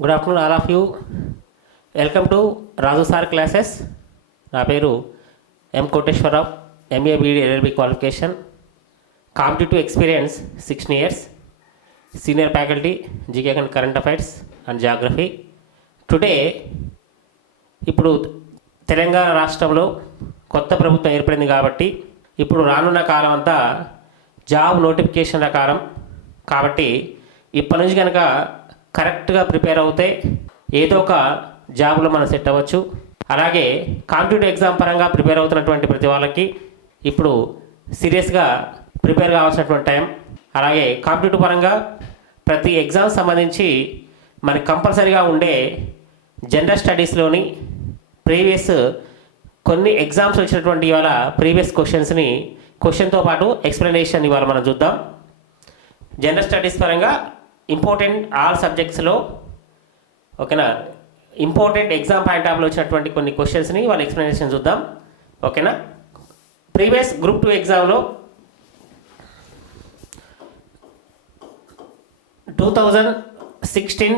Good afternoon all of you. Welcome to Raju sir classes. నా పేరు M Koteswararao, MA BEd LLB qualification, competitive experience 16 years, senior faculty GK and current affairs and geography. Today ఇప్పుడు తెలంగాణ రాష్ట్రంలో కొత్త ప్రభుత్వం ఏర్పడింది కాబట్టి ఇప్పుడు రానున్న కాలం అంతా జాబ్ నోటిఫికేషన్ల కాలం కాబట్టి ఇప్పటి నుంచి కనుక కరెక్ట్గా ప్రిపేర్ అవుతే ఏదో ఒక జాబ్లో మనం సెట్ అవ్వచ్చు. అలాగే కాంపిటేటివ్ ఎగ్జామ్ పరంగా ప్రిపేర్ అవుతున్నటువంటి ప్రతి వాళ్ళకి ఇప్పుడు సీరియస్గా ప్రిపేర్ కావాల్సినటువంటి టైం. అలాగే కాంపిటేటివ్ పరంగా ప్రతి ఎగ్జామ్ సంబంధించి మనకి కంపల్సరీగా ఉండే జనరల్ స్టడీస్లోని ప్రీవియస్ కొన్ని ఎగ్జామ్స్ వచ్చినటువంటి ఇవాళ ప్రీవియస్ క్వశ్చన్తో పాటు ఎక్స్ప్లెనేషన్ ఇవాళ మనం చూద్దాం. జనరల్ స్టడీస్ పరంగా ఇంపార్టెంట్ ఆల్ సబ్జెక్ట్స్లో ఓకేనా, ఇంపార్టెంట్ ఎగ్జామ్ పాయింట్ ఆఫ్లో వచ్చినటువంటి కొన్ని క్వశ్చన్స్ని వాళ్ళ ఎక్స్ప్లెనేషన్ చూద్దాం. ఓకేనా, ప్రీవియస్ గ్రూప్ 2 ఎగ్జామ్లో 2016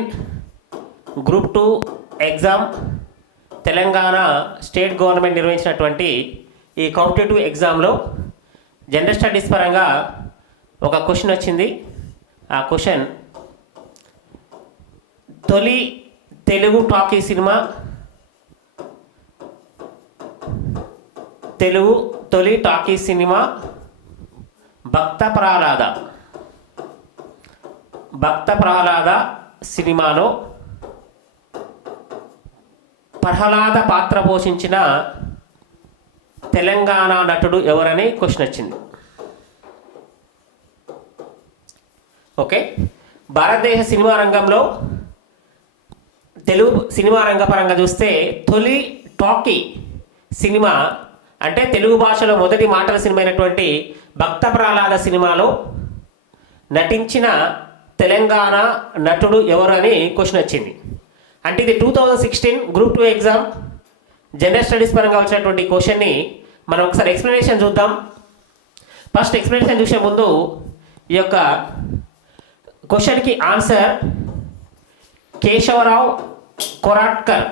group 2 exam Telangana state government నిర్వహించినటువంటి ఈ కాంపిటేటివ్ ఎగ్జామ్లో జనరల్ స్టడీస్ పరంగా ఒక క్వశ్చన్ వచ్చింది. ఆ క్వశ్చన్, తొలి తెలుగు టాకీ సినిమా తొలి టాకీ సినిమా భక్త ప్రహ్లాద సినిమాలో ప్రహ్లాద పాత్ర పోషించిన తెలంగాణ నటుడు ఎవరని క్వశ్చన్ వచ్చింది. ఓకే, భారతదేశ సినిమా రంగంలో తెలుగు సినిమా రంగపరంగా చూస్తే తొలి టాకీ సినిమా అంటే తెలుగు భాషలో మొదటి మాటల సినిమా అయినటువంటి భక్త ప్రహ్లాద సినిమాలో నటించిన తెలంగాణ నటుడు ఎవరు అని క్వశ్చన్ వచ్చింది. అంటే ఇది 2016 గ్రూప్ 2 ఎగ్జామ్ జనరల్ స్టడీస్ పరంగా వచ్చినటువంటి క్వశ్చన్ని మనం ఒకసారి ఎక్స్ప్లెనేషన్ చూద్దాం. ఫస్ట్ ఎక్స్ప్లెనేషన్ చూసే ముందు ఈ యొక్క క్వశ్చన్కి ఆన్సర్ కేశవరావు కొరాట్కర్.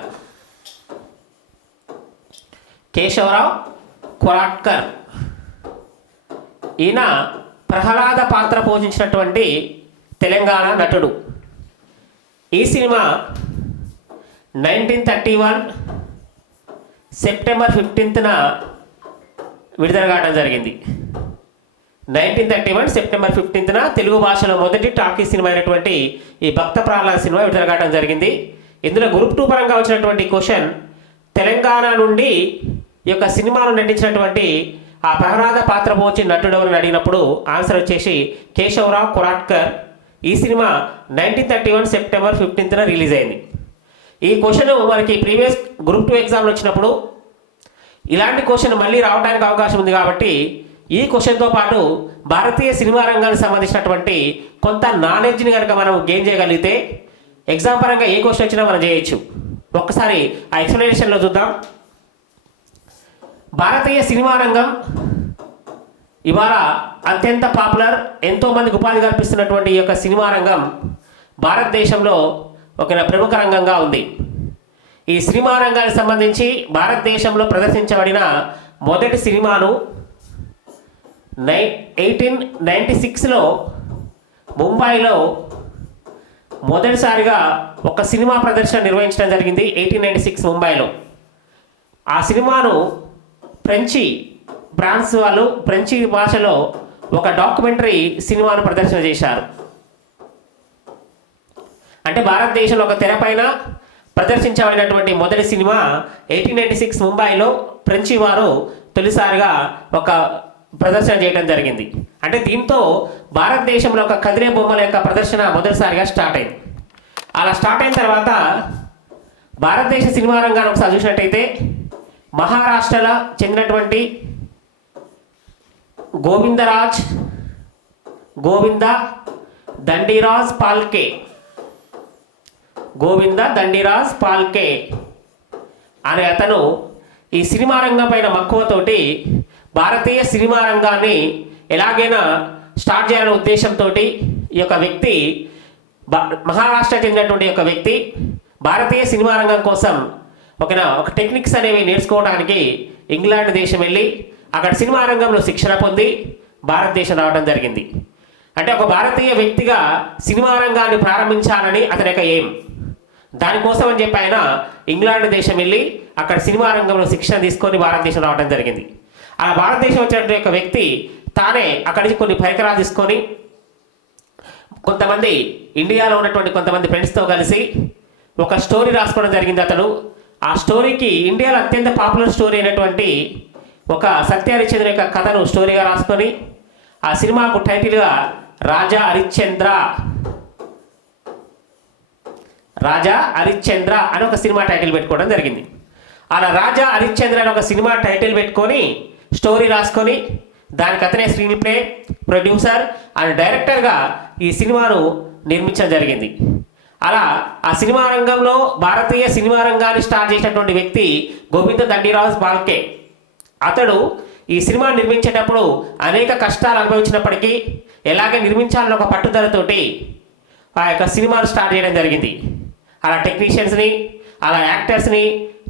ఈయన ప్రహ్లాద పాత్ర పోషించినటువంటి తెలంగాణ నటుడు. ఈ సినిమా 1931 సెప్టెంబర్ 15న విడుదల కావడం జరిగింది. 1931 సెప్టెంబర్ 15న తెలుగు భాషలో మొదటి టాకీ సినిమా అయినటువంటి ఈ భక్త ప్రహ్లాద సినిమా విడుదల కావడం జరిగింది. ఇందులో గ్రూప్ 2 పరంగా వచ్చినటువంటి క్వశ్చన్, తెలంగాణ నుండి ఈ యొక్క సినిమాలో నటించినటువంటి ఆ ప్రహ్లాద పాత్ర పోచి నటుడు ఎవరిని అడిగినప్పుడు ఆన్సర్ వచ్చేసి కేశవరావు కొరాట్కర్. ఈ సినిమా 1931 సెప్టెంబర్ 15న రిలీజ్ అయింది. ఈ క్వశ్చన్ మనకి ప్రీవియస్ గ్రూప్ 2 ఎగ్జామ్లో వచ్చినప్పుడు ఇలాంటి క్వశ్చన్ మళ్ళీ రావడానికి అవకాశం ఉంది కాబట్టి ఈ క్వశ్చన్తో పాటు భారతీయ సినిమా రంగానికి సంబంధించినటువంటి కొంత నాలెడ్జ్ని కనుక మనం గెయిన్ చేయగలిగితే ఎగ్జామ్ పరంగా ఏ క్వశ్చన్ వచ్చినా మనం చేయొచ్చు. ఒక్కసారి ఆ ఎక్స్ప్లెనేషన్లో చూద్దాం. భారతీయ సినిమా రంగం ఇవాళ అత్యంత పాపులర్, ఎంతోమందికి ఉపాధి కల్పిస్తున్నటువంటి ఈ యొక్క సినిమా రంగం భారతదేశంలో ఒక ప్రముఖ రంగంగా ఉంది. ఈ సినిమా రంగానికి సంబంధించి భారతదేశంలో ప్రదర్శించబడిన మొదటి సినిమాను 1896లో ముంబైలో మొదటిసారిగా ఒక సినిమా ప్రదర్శన నిర్వహించడం జరిగింది. 1896 ముంబైలో ఆ సినిమాను ఫ్రాన్స్ వాళ్ళు ఫ్రెంచి భాషలో ఒక డాక్యుమెంటరీ సినిమాను ప్రదర్శన చేశారు. అంటే భారతదేశంలో ఒక తెరపైన ప్రదర్శించబడినటువంటి మొదటి సినిమా 1896 ముంబైలో ఫ్రెంచి వారు తొలిసారిగా ఒక ప్రదర్శన చేయడం జరిగింది. అంటే దీంతో భారతదేశంలో ఒక కదిలే బొమ్మల యొక్క ప్రదర్శన మొదటిసారిగా స్టార్ట్ అయింది. అలా స్టార్ట్ అయిన తర్వాత భారతదేశ సినిమా రంగాన్ని ఒకసారి చూసినట్టయితే మహారాష్ట్రలో చెందినటువంటి గోవింద దండిరాజ్ పాల్కే అనే అతను ఈ సినిమా రంగం పైన మక్కువతోటి భారతీయ సినిమా రంగాన్ని ఎలాగైనా స్టార్ట్ చేయాలనే ఉద్దేశంతో ఈ యొక్క వ్యక్తి మహారాష్ట్రకి చెందినటువంటి ఒక వ్యక్తి భారతీయ సినిమా రంగం కోసం ఒక టెక్నిక్స్ అనేవి నేర్చుకోవడానికి ఇంగ్లాండ్ దేశం వెళ్ళి అక్కడ సినిమా రంగంలో శిక్షణ పొంది భారతదేశం రావడం జరిగింది. అంటే ఒక భారతీయ వ్యక్తిగా సినిమా రంగాన్ని ప్రారంభించాలని అతని యొక్క ఎయిమ్. దానికోసం అని చెప్పి ఆయన ఇంగ్లాండ్ దేశం వెళ్ళి అక్కడ సినిమా రంగంలో శిక్షణ తీసుకొని భారతదేశం రావడం జరిగింది. అలా భారతదేశం వచ్చినటువంటి ఒక వ్యక్తి తానే అక్కడి నుంచి కొన్ని పరికరాలు తీసుకొని కొంతమంది ఇండియాలో ఉన్నటువంటి కొంతమంది ఫ్రెండ్స్తో కలిసి ఒక స్టోరీ రాసుకోవడం జరిగింది. అతను ఆ స్టోరీకి ఇండియాలో అత్యంత పాపులర్ స్టోరీ అయినటువంటి ఒక సత్య హరిశ్చంద్ర యొక్క కథను స్టోరీగా రాసుకొని ఆ సినిమాకు టైటిల్గా రాజా హరిశ్చంద్ర అని ఒక సినిమా టైటిల్ పెట్టుకోవడం జరిగింది. అలా రాజా హరిశ్చంద్ర అని ఒక సినిమా టైటిల్ పెట్టుకొని స్టోరీ రాసుకొని దానికి అతనే స్క్రీన్ ప్లే, ప్రొడ్యూసర్ అండ్ డైరెక్టర్గా ఈ సినిమాను నిర్మించడం జరిగింది. అలా ఆ సినిమా రంగంలో భారతీయ సినిమా రంగాన్ని స్టార్ట్ చేసినటువంటి వ్యక్తి గోవింద దండిరాజ్ బాల్కే. అతడు ఈ సినిమా నిర్మించేటప్పుడు అనేక కష్టాలు అనుభవించినప్పటికీ ఎలాగే నిర్మించాలని ఒక పట్టుదలతోటి ఆ యొక్క సినిమాను స్టార్ట్ చేయడం జరిగింది. అలా టెక్నీషియన్స్ని అలా యాక్టర్స్ని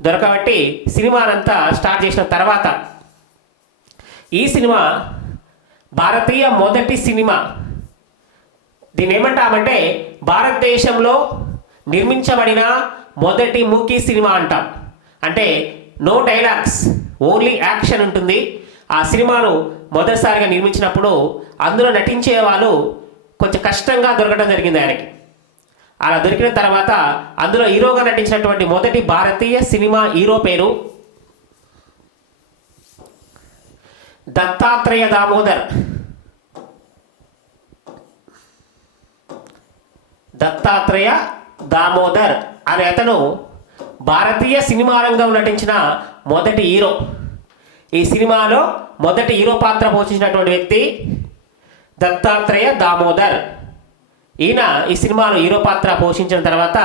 దొరకబట్టి సినిమానంతా స్టార్ట్ చేసిన తర్వాత ఈ సినిమా భారతీయ మొదటి సినిమా. దీన్ని ఏమంటామంటే భారతదేశంలో నిర్మించబడిన మొదటి మూకీ సినిమా అంటాం. అంటే నో డైలాగ్స్, ఓన్లీ యాక్షన్ ఉంటుంది. ఆ సినిమాను మొదటిసారిగా నిర్మించినప్పుడు అందులో నటించే వాళ్ళు కొంచెం కష్టంగా దొరకడం జరిగింది ఆయనకి. అలా దొరికిన తర్వాత అందులో హీరోగా నటించినటువంటి మొదటి భారతీయ సినిమా హీరో పేరు దత్తాత్రేయ దామోదర్. దత్తాత్రేయ దామోదర్ అనే అతను భారతీయ సినిమా రంగంలో నటించిన మొదటి హీరో. ఈ సినిమాలో మొదటి హీరో పాత్ర పోషించినటువంటి వ్యక్తి దత్తాత్రేయ దామోదర్. ఈయన ఈ సినిమాలో హీరో పాత్ర పోషించిన తర్వాత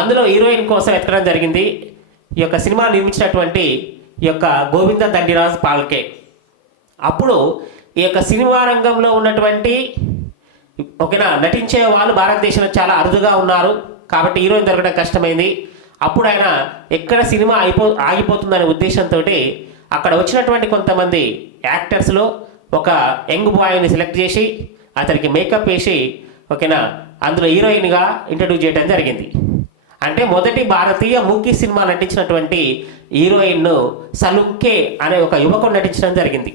అందులో హీరోయిన్ కోసం ఎత్తడం జరిగింది. ఈ యొక్క సినిమా నిర్మించినటువంటి ఈ యొక్క గోవింద దండిరాజ్ బాల్కే. అప్పుడు ఈ యొక్క సినిమా రంగంలో ఉన్నటువంటి నటించే వాళ్ళు భారతదేశంలో చాలా అరుదుగా ఉన్నారు కాబట్టి హీరోయిన్ దొరకడం కష్టమైంది. అప్పుడు ఆయన ఎక్కడ సినిమా ఆగిపోతుందనే ఉద్దేశంతో అక్కడ వచ్చినటువంటి కొంతమంది యాక్టర్స్లో ఒక యంగ్ బాయ్ని సెలెక్ట్ చేసి అతనికి మేకప్ వేసి అందులో హీరోయిన్గా ఇంట్రడ్యూస్ చేయడం జరిగింది. అంటే మొదటి భారతీయ మూకీ సినిమా నటించినటువంటి హీరోయిన్ సలుంకే అనే ఒక యువకుడు నటించడం జరిగింది.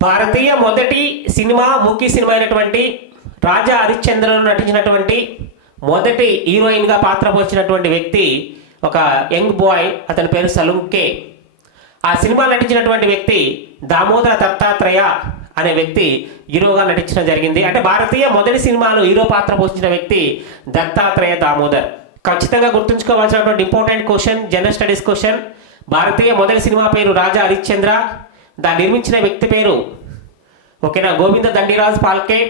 భారతీయ మొదటి సినిమా మూకీ సినిమా అయినటువంటి రాజా హరిశ్చంద్రలో నటించినటువంటి మొదటి హీరోయిన్గా పాత్ర పోసినటువంటి వ్యక్తి ఒక యంగ్ బాయ్, అతని పేరు సలుంకే. ఆ సినిమా నటించినటువంటి వ్యక్తి దామోదర దత్తాత్రేయ అనే వ్యక్తి హీరోగా నటించడం జరిగింది. అంటే భారతీయ మొదటి సినిమాలో హీరో పాత్ర పోషించిన వ్యక్తి దత్తాత్రేయ దామోదర్. ఖచ్చితంగా గుర్తుంచుకోవాల్సినటువంటి important question, general studies question. భారతీయ మొదటి సినిమా పేరు రాజా హరిశ్చంద్ర, దాన్ని నిర్మించిన వ్యక్తి పేరు గోవింద దండిరాజ్ బాల్కే.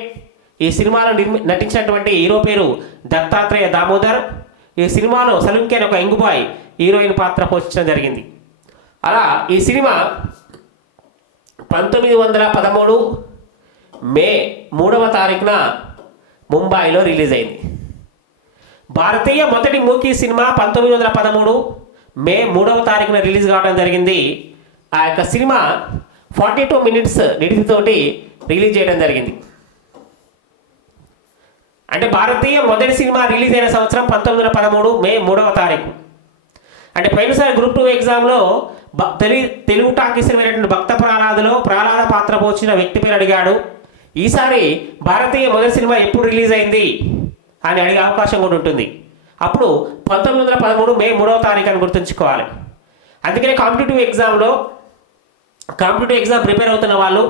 ఈ సినిమాలో నటించినటువంటి హీరో పేరు దత్తాత్రేయ దామోదర్. ఈ సినిమాలో సలుంకే ఒక యంగ్ బాయ్ హీరోయిన్ పాత్ర పోషించడం జరిగింది. అలా ఈ సినిమా 1913 మే 3వ తారీఖున ముంబైలో రిలీజ్ అయింది. భారతీయ మొదటి మూకీ సినిమా 1913 మే 3వ తారీఖున రిలీజ్ కావడం జరిగింది. ఆ యొక్క సినిమా 42 మినిట్స్ నిడితితోటి రిలీజ్ చేయడం జరిగింది. అంటే భారతీయ మొదటి సినిమా రిలీజ్ అయిన సంవత్సరం 1913 మే 3వ తారీఖు. అంటే పోయినసారి గ్రూప్ 2 ఎగ్జామ్లో తెలుగు టాకీస్ అయినటువంటి భక్త ప్రహ్లాద పాత్ర పోసిన వ్యక్తి పేరు అడిగాడు. ఈసారి భారతీయ మొదటి సినిమా ఎప్పుడు రిలీజ్ అయింది అని అడిగే అవకాశం కూడా ఉంటుంది. అప్పుడు 1913 మే 3వ తారీఖు అని గుర్తుంచుకోవాలి. అందుకనే కాంపిటేటివ్ ఎగ్జామ్ ప్రిపేర్ అవుతున్న వాళ్ళు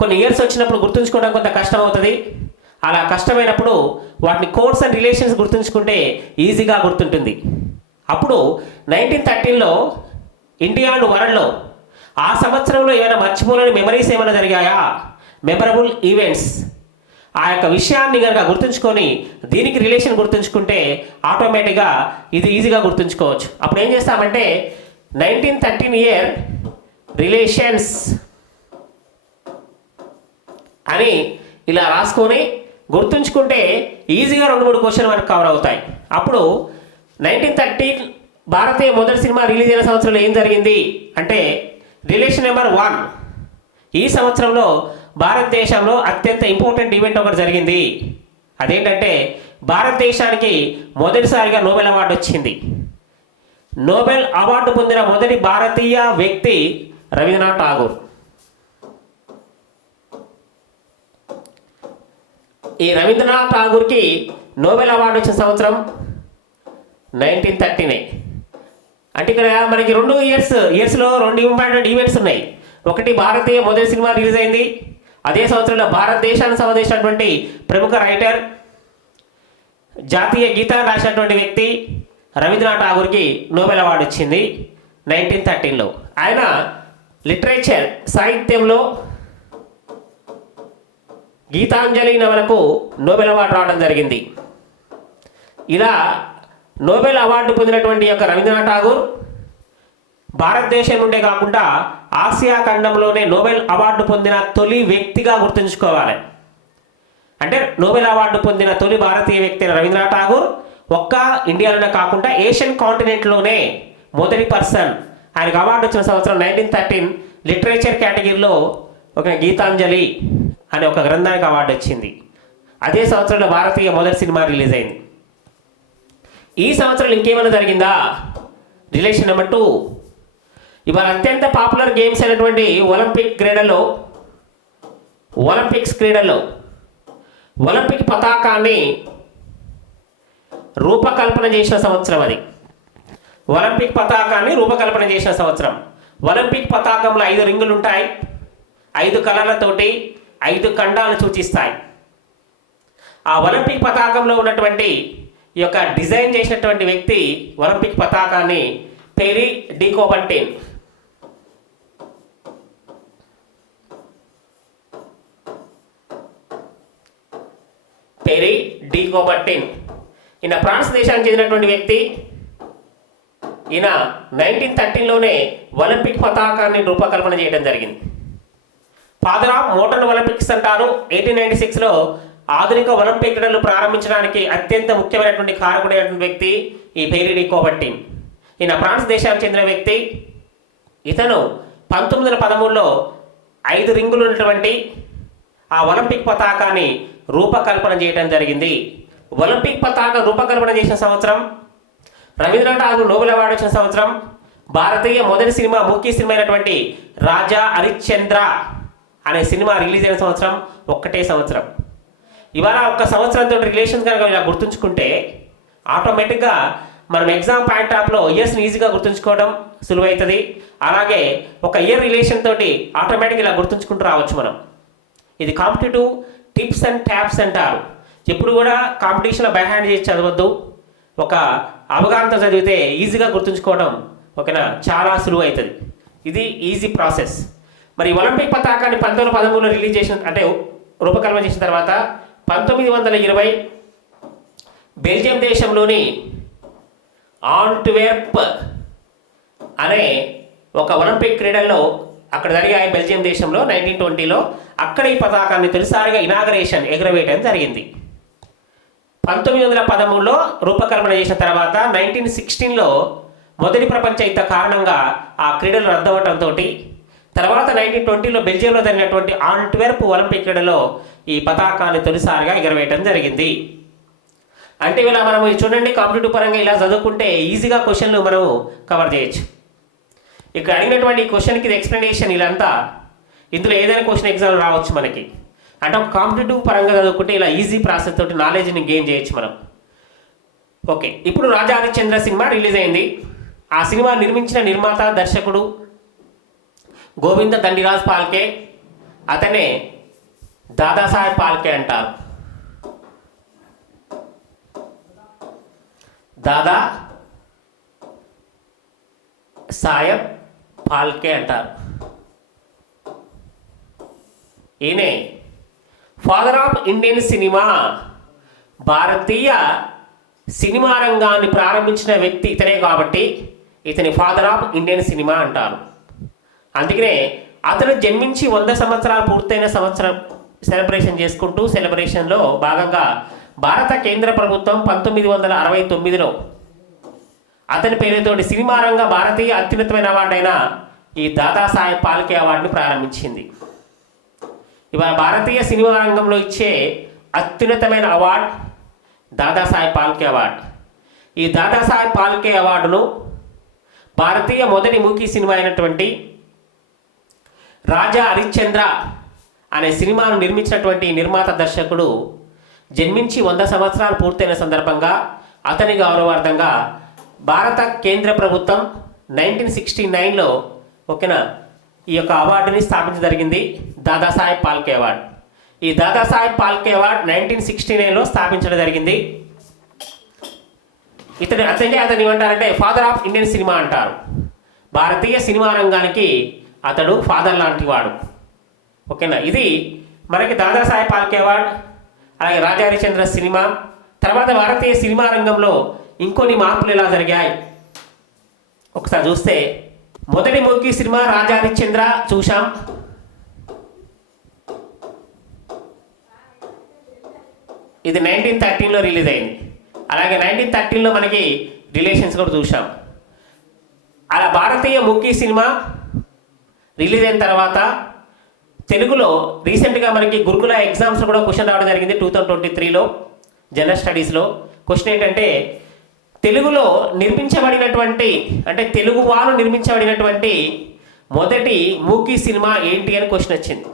కొన్ని ఇయర్స్ వచ్చినప్పుడు గుర్తుంచుకోవడం కొంత కష్టం అవుతుంది. అలా కష్టమైనప్పుడు వాటిని కోడ్స్ అండ్ రిలేషన్స్ గుర్తుంచుకుంటే ఈజీగా గుర్తుంటుంది. అప్పుడు 1913లో ఇండియా అండ్ వరల్డ్లో ఆ సంవత్సరంలో ఏమైనా మర్చిపోలేని మెమరీస్ ఏమైనా జరిగాయా, మెమరబుల్ ఈవెంట్స్, ఆ యొక్క విషయాన్ని కనుక గుర్తుంచుకొని దీనికి రిలేషన్ గుర్తుంచుకుంటే ఆటోమేటిక్గా ఇది ఈజీగా గుర్తుంచుకోవచ్చు. అప్పుడు ఏం చేస్తామంటే 1913 ఇయర్ రిలేషన్స్ అని ఇలా రాసుకొని గుర్తుంచుకుంటే ఈజీగా 2-3 క్వశ్చన్ మనకు కవర్ అవుతాయి. అప్పుడు 1913 భారతీయ మొదటి సినిమా రిలీజ్ అయిన సంవత్సరంలో ఏం జరిగింది అంటే రిలేషన్ నెంబర్ 1. ఈ సంవత్సరంలో భారతదేశంలో అత్యంత ఇంపార్టెంట్ ఈవెంట్ ఒకటి జరిగింది. అదేంటంటే భారతదేశానికి మొదటిసారిగా నోబెల్ అవార్డు వచ్చింది. నోబెల్ అవార్డు పొందిన మొదటి భారతీయ వ్యక్తి రవీంద్రనాథ్ ఠాగూర్. ఈ రవీంద్రనాథ్ ఠాగూర్కి నోబెల్ అవార్డు వచ్చిన సంవత్సరం 1913. అంటే ఇక్కడ మనకి 2 ఇయర్స్లో 2 ఇంపార్టెంట్ ఈవెంట్స్ ఉన్నాయి. ఒకటి భారతీయ మొదటి సినిమా రిలీజ్ అయింది. అదే సంవత్సరంలో భారతదేశానికి సంబంధించినటువంటి ప్రముఖ రైటర్, జాతీయ గీతాన్ని రాసినటువంటి వ్యక్తి రవీంద్రనాథ్ ఠాగూర్కి నోబెల్ అవార్డు వచ్చింది 1913లో. ఆయన లిటరేచర్ సాహిత్యంలో గీతాంజలి నవలకు నోబెల్ అవార్డు రావడం జరిగింది. ఇలా నోబెల్ అవార్డు పొందినటువంటి యొక్క రవీంద్రనాథ్ ఠాగూర్ భారతదేశం నుండే కాకుండా ఆసియా ఖండంలోనే నోబెల్ అవార్డు పొందిన తొలి వ్యక్తిగా గుర్తుంచుకోవాలి. అంటే నోబెల్ అవార్డు పొందిన తొలి భారతీయ వ్యక్తి రవీంద్రనాథ్ ఠాగూర్ ఒక్క ఇండియాలోనే కాకుండా ఏషియన్ కాంటినెంట్లోనే మొదటి పర్సన్. ఆయనకు అవార్డు వచ్చిన సంవత్సరం 1913 లిటరేచర్ కేటగిరీలో ఒక గీతాంజలి అనే ఒక గ్రంథానికి అవార్డు వచ్చింది. అదే సంవత్సరంలో భారతీయ మొదటి సినిమా రిలీజ్ అయింది. ఈ సంవత్సరం ఇంకేమైనా జరిగిందా? Relation number 2. ఇవాళ అత్యంత పాపులర్ గేమ్స్ అయినటువంటి ఒలింపిక్స్ క్రీడల్లో ఒలింపిక్ పతాకాన్ని రూపకల్పన చేసిన సంవత్సరం అది. ఒలింపిక్ పతాకాన్ని రూపకల్పన చేసిన సంవత్సరం. ఒలింపిక్ పతాకంలో 5 రింగులు ఉంటాయి. 5 కలర్లతోటి 5 ఖండాలను సూచిస్తాయి. ఆ ఒలింపిక్ పతాకంలో ఉన్నటువంటి ఈ యొక్క డిజైన్ చేసినటువంటి వ్యక్తి ఒలింపిక్ పతాకాన్ని పెరీ డి కోబర్టిన్. పెరీ డి కోబర్టిన్ ఈయన ఫ్రాన్స్ దేశానికి చెందినటువంటి వ్యక్తి. ఈయన 1913లోనే ఒలింపిక్ పతాకాన్ని రూపకల్పన చేయడం జరిగింది. ఫాదర్ ఆఫ్ మోడర్న్ ఒలింపిక్స్ అంటారు. 1896లో ఆధునిక ఒలింపిక్ క్రీడలు ప్రారంభించడానికి అత్యంత ముఖ్యమైనటువంటి కారకుడైనటువంటి వ్యక్తి ఈ పెరీ డి కోబర్టిన్. ఈయన ఫ్రాన్స్ దేశానికి చెందిన వ్యక్తి. ఇతను 1913లో 5 రింగులు ఉన్నటువంటి ఆ ఒలింపిక్ పతాకాన్ని రూపకల్పన చేయడం జరిగింది. ఒలింపిక్ పతాక రూపకల్పన చేసిన సంవత్సరం, రవీంద్రనాథ్ ఠాగూర్ నోబెల్ అవార్డు వచ్చిన సంవత్సరం, భారతీయ మొదటి సినిమా ముఖ్య సినిమా అయినటువంటి రాజా హరిశ్చంద్ర అనే సినిమా రిలీజ్ అయిన సంవత్సరం ఒక్కటే సంవత్సరం. ఇవాళ ఒక్క సంవత్సరంతో రిలేషన్ కనుక ఇలా గుర్తుంచుకుంటే ఆటోమేటిక్గా మనం ఎగ్జామ్ పాయింట్ ఆఫ్లో ఇయర్స్ని ఈజీగా గుర్తుంచుకోవడం సులువవుతుంది. అలాగే ఒక ఇయర్ రిలేషన్ తోటి ఆటోమేటిక్గా ఇలా గుర్తుంచుకుంటూ రావచ్చు మనం. ఇది కాంపిటేటివ్ టిప్స్ అండ్ ట్యాప్స్ అంటారు. ఎప్పుడు కూడా కాంపిటీషన్లో బై హ్యాండ్ చేసి చదవద్దు. ఒక అవగాహనతో చదివితే ఈజీగా గుర్తుంచుకోవడం ఓకేనా చాలా సులువు అవుతుంది. ఇది ఈజీ ప్రాసెస్. మరి ఒలింపిక్ పతాకాన్ని 1913లో రిలీజ్ చేసిన అంటే రూపకల్పన చేసిన తర్వాత 1920 బెల్జియం దేశంలోని ఆంట్వెర్ప్ అనే ఒక ఒలింపిక్ క్రీడల్లో అక్కడ జరిగాయి బెల్జియం దేశంలో 1920లో. అక్కడ ఈ పతాకాన్ని తొలిసారిగా ఇనాగరేషన్ ఎగురవేయడం జరిగింది. 1913లో రూపకల్పన చేసిన తర్వాత 1916లో మొదటి ప్రపంచ యుద్ధ కారణంగా ఆ క్రీడలు రద్దవటంతో తర్వాత 1920లో బెల్జియంలో జరిగినటువంటి ఆంట్వెర్ప్ ఒలింపిక్ క్రీడలో ఈ పతాకాన్ని తొలిసారిగా ఎగరవేయడం జరిగింది. అంటే ఇలా మనం చూడండి కాంపిటేటివ్ పరంగా ఇలా చదువుకుంటే ఈజీగా క్వశ్చన్లు మనం కవర్ చేయొచ్చు. ఇక్కడ అడిగినటువంటి క్వశ్చన్కి ఇది ఎక్స్ప్లెనేషన్ ఇలాంతా ఇందులో ఏదైనా క్వశ్చన్ ఎగ్జామ్ రావచ్చు మనకి. అంటే ఒక కాంపిటేటివ్ పరంగా చదువుకుంటే ఇలా ఈజీ ప్రాసెస్ తోటి నాలెడ్జ్ని గెయిన్ చేయొచ్చు మనం. ఓకే, ఇప్పుడు రాజా హరిశ్చంద్ర సినిమా రిలీజ్ అయింది. ఆ సినిమా నిర్మించిన నిర్మాత దర్శకుడు గోవింద దండిరాజ్ ఫాల్కే. అతనే దాదాసాహెబ్ ఫాల్కే అంటారు. దాదా సాహెబ్ ఫాల్కే అంటారు. ఈయనే father of Indian cinema. Bharatiya cinema రంగాన్ని ప్రారంభించిన వ్యక్తి ఇతనే కాబట్టి ఇతని ఫాదర్ ఆఫ్ ఇండియన్ సినిమా అంటారు. అందుకనే అతను జన్మించి 100 సంవత్సరాలు పూర్తయిన సంవత్సరం సెలబ్రేషన్ చేసుకుంటూ సెలబ్రేషన్లో భాగంగా భారత కేంద్ర ప్రభుత్వం 1969లో అతని పేరుతోటి సినిమా రంగ భారతీయ అత్యున్నతమైన అవార్డైన ఈ దాదాసాహెబ్ ఫాల్కే అవార్డుని ప్రారంభించింది. ఇవాళ భారతీయ సినిమా రంగంలో ఇచ్చే అత్యున్నతమైన అవార్డు దాదాసాహెబ్ ఫాల్కే అవార్డు. ఈ దాదాసాహెబ్ ఫాల్కే అవార్డును భారతీయ మొదటి మూకీ సినిమా అయినటువంటి రాజా హరిశ్చంద్ర అనే సినిమాను నిర్మించినటువంటి నిర్మాత దర్శకుడు జన్మించి 100 సంవత్సరాలు పూర్తయిన సందర్భంగా అతని గౌరవార్థంగా భారత కేంద్ర ప్రభుత్వం 1969లో ఓకేనా ఈ యొక్క అవార్డుని స్థాపించడం జరిగింది, దాదాసాహెబ్ ఫాల్కే అవార్డు. ఈ దాదాసాహెబ్ ఫాల్కే అవార్డు 1969లో స్థాపించడం జరిగింది. అతన్ని ఏమంటారంటే ఫాదర్ ఆఫ్ ఇండియన్ సినిమా అంటారు. భారతీయ సినిమా రంగానికి అతడు ఫాదర్ లాంటి వాడు. ఓకేనా, ఇది మనకి దాదాసాహెబ్ ఫాల్కే అవార్డు, అలాగే రాజా హరిశ్చంద్ర సినిమా. తర్వాత భారతీయ సినిమా రంగంలో ఇంకొన్ని మార్పులు ఎలా జరిగాయి ఒకసారి చూస్తే, మొదటి మూకీ సినిమా రాజా హరిశ్చంద్ర చూసాం. ఇది 1913లో రిలీజ్ అయింది. అలాగే 1913లో మనకి రిలేషన్స్ కూడా చూసాం. అలా భారతీయ మూకీ సినిమా రిలీజ్ అయిన తర్వాత తెలుగులో రీసెంట్గా మనకి గురుకుల ఎగ్జామ్స్ కూడా క్వశ్చన్ రావడం జరిగింది 2023లో జనరల్ స్టడీస్లో. క్వశ్చన్ ఏంటంటే తెలుగులో నిర్మించబడినటువంటి అంటే తెలుగు వారు నిర్మించబడినటువంటి మొదటి మూకీ సినిమా ఏంటి అని క్వశ్చన్ వచ్చింది.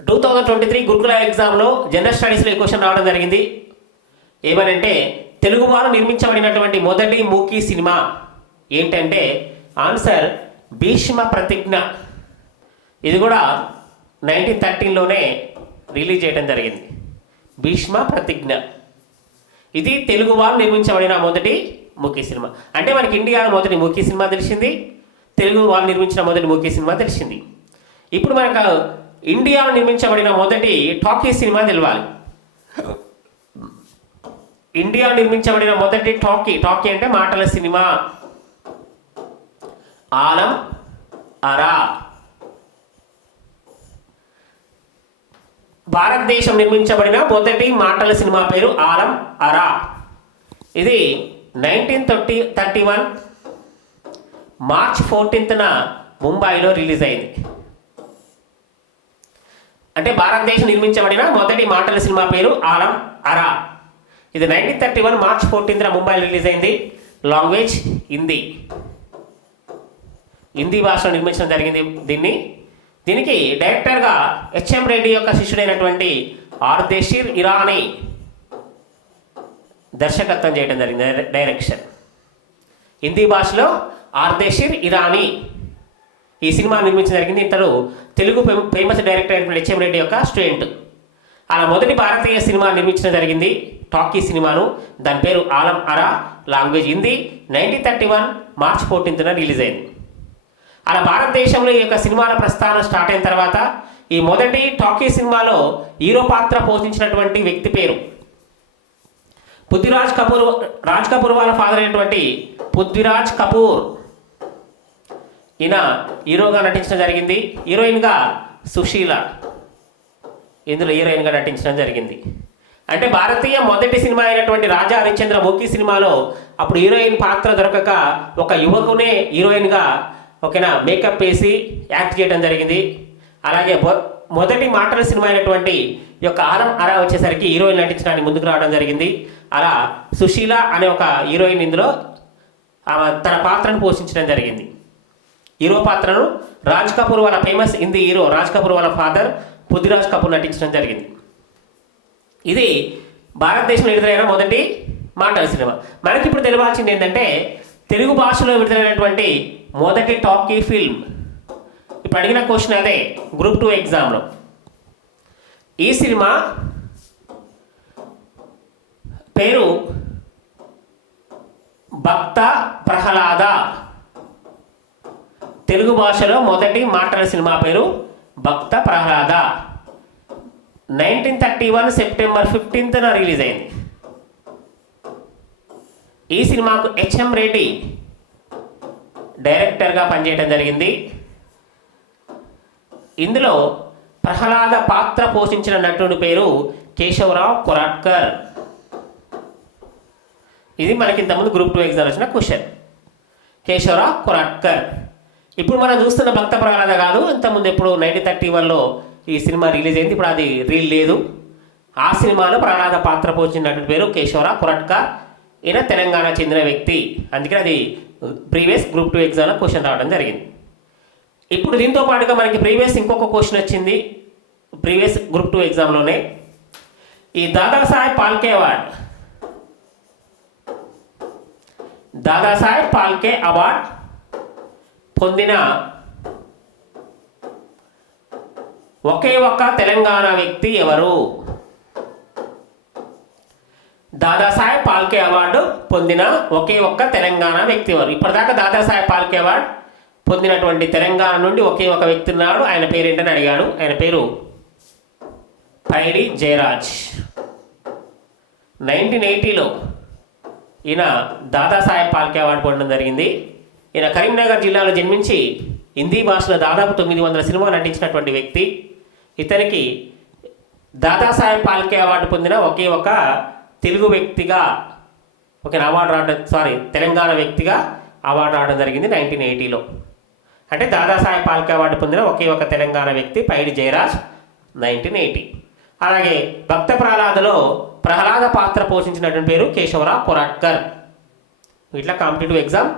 2023 గురుకుల ఎగ్జామ్లో జనరల్ స్టడీస్లో ఈ క్వశ్చన్ రావడం జరిగింది. ఏమనంటే తెలుగు వారు నిర్మించబడినటువంటి మొదటి మూకీ సినిమా ఏంటంటే ఆన్సర్ భీష్మ ప్రతిజ్ఞ. ఇది కూడా 1913లోనే రిలీజ్ చేయడం జరిగింది. భీష్మ ప్రతిజ్ఞ ఇది తెలుగు వారు నిర్మించబడిన మొదటి మూకీ సినిమా. అంటే మనకి ఇండియాలో మొదటి మూకీ సినిమా తెలిసింది, తెలుగు వారు నిర్మించిన మొదటి మూకీ సినిమా తెలిసింది. ఇప్పుడు మనకు ఇండియాలో నిర్మించబడిన మొదటి టాకీ సినిమా తెలవాలి. ఇండియాలో నిర్మించబడిన మొదటి టాకీ అంటే మాటల సినిమా ఆలం అరా. భారతదేశం నిర్మించబడిన మొదటి మాటల సినిమా పేరు ఆలం అరా. ఇది 1931 మార్చ్ 14న ముంబైలో రిలీజ్ అయింది. అంటే భారతదేశం నిర్మించబడిన మొదటి మాటల సినిమా పేరు ఆలం అరా. ఇది 1931 మార్చ్ 14న ముంబైలో రిలీజ్ అయింది. లాంగ్వేజ్ హిందీ భాషలో నిర్మించడం జరిగింది. దీనికి డైరెక్టర్గా హెచ్ఎం రెడ్డి యొక్క శిష్యుడైనటువంటి ఆర్దేశిర్ ఇరానీ దర్శకత్వం చేయడం జరిగింది. డైరెక్షన్ హిందీ భాషలో ఆర్దేశిర్ ఇరానీ ఈ సినిమా నిర్మించడం జరిగింది. ఇతడు తెలుగు ఫేమస్ డైరెక్టర్ అయినటువంటి హెచ్ఎం రెడ్డి యొక్క స్టూడెంట్. అలా మొదటి భారతీయ సినిమా నిర్మించడం జరిగింది టాకీ సినిమాను. దాని పేరు ఆలం అరా, లాంగ్వేజ్ హిందీ. 1931 మార్చ్ 14న రిలీజ్ అయింది. అలా భారతదేశంలో ఈ యొక్క సినిమాల ప్రస్థానం స్టార్ట్ అయిన తర్వాత ఈ మొదటి టాకీ సినిమాలో హీరో పాత్ర పోషించినటువంటి వ్యక్తి పేరు పృథ్వీరాజ్ కపూర్. రాజ్ కపూర్ వాళ్ళ ఫాదర్ అయినటువంటి పృథ్వీరాజ్ కపూర్. ఈయన హీరోగా నటించడం జరిగింది. హీరోయిన్గా సుశీల ఇందులో హీరోయిన్గా నటించడం జరిగింది. అంటే భారతీయ మొదటి సినిమా అయినటువంటి రాజా హరిశ్చంద్ర మూకీ సినిమాలో అప్పుడు హీరోయిన్ పాత్ర దొరకక ఒక యువకునే హీరోయిన్గా ఓకేనా మేకప్ వేసి యాక్ట్ చేయడం జరిగింది. అలాగే మొదటి మాటల సినిమా అయినటువంటి ఈ యొక్క ఆలం అరా వచ్చేసరికి హీరోయిన్ నటించడానికి ముందుకు రావడం జరిగింది. అలా సుశీల అనే ఒక హీరోయిన్ ఇందులో తన పాత్రను పోషించడం జరిగింది. హీరో పాత్రను రాజ్ కపూర్ వాళ్ళ ఫేమస్ హిందీ హీరో రాజ్ కపూర్ వాళ్ళ ఫాదర్ పృథ్వీరాజ్ కపూర్ నటించడం జరిగింది. ఇది భారతదేశంలో విడుదలైన మొదటి మాటల సినిమా. మనకి ఇప్పుడు తెలియాల్సింది ఏంటంటే తెలుగు భాషలో విడుదలైనటువంటి మొదటి టాకీ ఫిల్మ్. ఇప్పుడు అడిగిన క్వశ్చన్ అదే గ్రూప్ 2 ఎగ్జామ్లో. ఈ సినిమా పేరు భక్త ప్రహ్లాద. తెలుగు భాషలో మొదటి మాటల సినిమా పేరు భక్త ప్రహ్లాద. 1931 సెప్టెంబర్ 15న రిలీజ్ అయింది. ఈ సినిమాకు హెచ్ఎం రెడ్డి డైరెక్టర్గా పనిచేయడం జరిగింది. ఇందులో ప్రహ్లాద పాత్ర పోషించిన నటుడి పేరు కేశవరావు కొరాట్కర్. ఇది మనకి ఇంతకుముందు గ్రూప్ 2 ఎగ్జామ్ వచ్చిన క్వశ్చన్. కేశవరావు కొరాట్కర్. ఇప్పుడు మనం చూస్తున్న భక్త ప్రహ్లాద కాదు, ఇంతకుముందు ఎప్పుడు 1931లో ఈ సినిమా రిలీజ్ అయింది, ఇప్పుడు అది రీల్ లేదు. ఆ సినిమాలో ప్రహ్లాద పాత్ర పోషించిన నటుడి పేరు కేశవరావు కొరాట్కర్. ఈయన తెలంగాణ చెందిన వ్యక్తి, అందుకని అది ప్రీవియస్ గ్రూప్ 2 ఎగ్జామ్లో క్వశ్చన్ రావడం జరిగింది. ఇప్పుడు దీంతో పాటుగా మనకి ప్రీవియస్ ఇంకొక క్వశ్చన్ వచ్చింది ప్రీవియస్ గ్రూప్ 2 ఎగ్జామ్లోనే. ఈ దాదాసాహెబ్ ఫాల్కే అవార్డ్, దాదాసాహెబ్ ఫాల్కే అవార్డ్ పొందిన ఒకే ఒక్క తెలంగాణ వ్యక్తి ఎవరు? దాదాసాహెబ్ ఫాల్కే అవార్డు పొందిన ఒకే ఒక్క తెలంగాణ వ్యక్తి ఎవరు? ఇప్పటిదాకా దాదాసాహెబ్ ఫాల్కే అవార్డు పొందినటువంటి తెలంగాణ నుండి ఒకే ఒక వ్యక్తి ఉన్నాడు. ఆయన పేరు ఏంటని అడిగాడు. ఆయన పేరు పైడి జయరాజ్. 1980లో ఈయన దాదాసాహెబ్ ఫాల్కే అవార్డు పొందడం జరిగింది. ఈయన కరీంనగర్ జిల్లాలో జన్మించి హిందీ భాషలో దాదాపు 900 సినిమాలు నటించినటువంటి వ్యక్తి. ఇతనికి దాదాసాహెబ్ ఫాల్కే అవార్డు పొందిన ఒకే ఒక తెలుగు వ్యక్తిగా తెలంగాణ వ్యక్తిగా అవార్డు రావడం జరిగింది 1980లో. అంటే దాదాసాహెబ్ ఫాల్కే అవార్డు పొందిన ఒకే ఒక తెలంగాణ వ్యక్తి పైడి జయరాజ్ 1980. అలాగే భక్త ప్రహ్లాదలో ప్రహ్లాద పాత్ర పోషించినటువంటి పేరు కేశవరావు కొరాట్కర్. ఇట్లా కాంపిటేటివ్ ఎగ్జామ్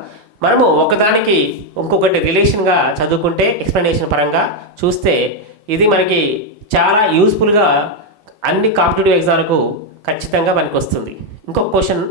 మనము ఒకదానికి ఇంకొకటి రిలేషన్గా చదువుకుంటే ఎక్స్ప్లెనేషన్ పరంగా చూస్తే ఇది మనకి చాలా యూస్ఫుల్గా అన్ని కాంపిటేటివ్ ఎగ్జామ్లకు ఖచ్చితంగా మనకు వస్తుంది. ఇంకొక క్వశ్చన్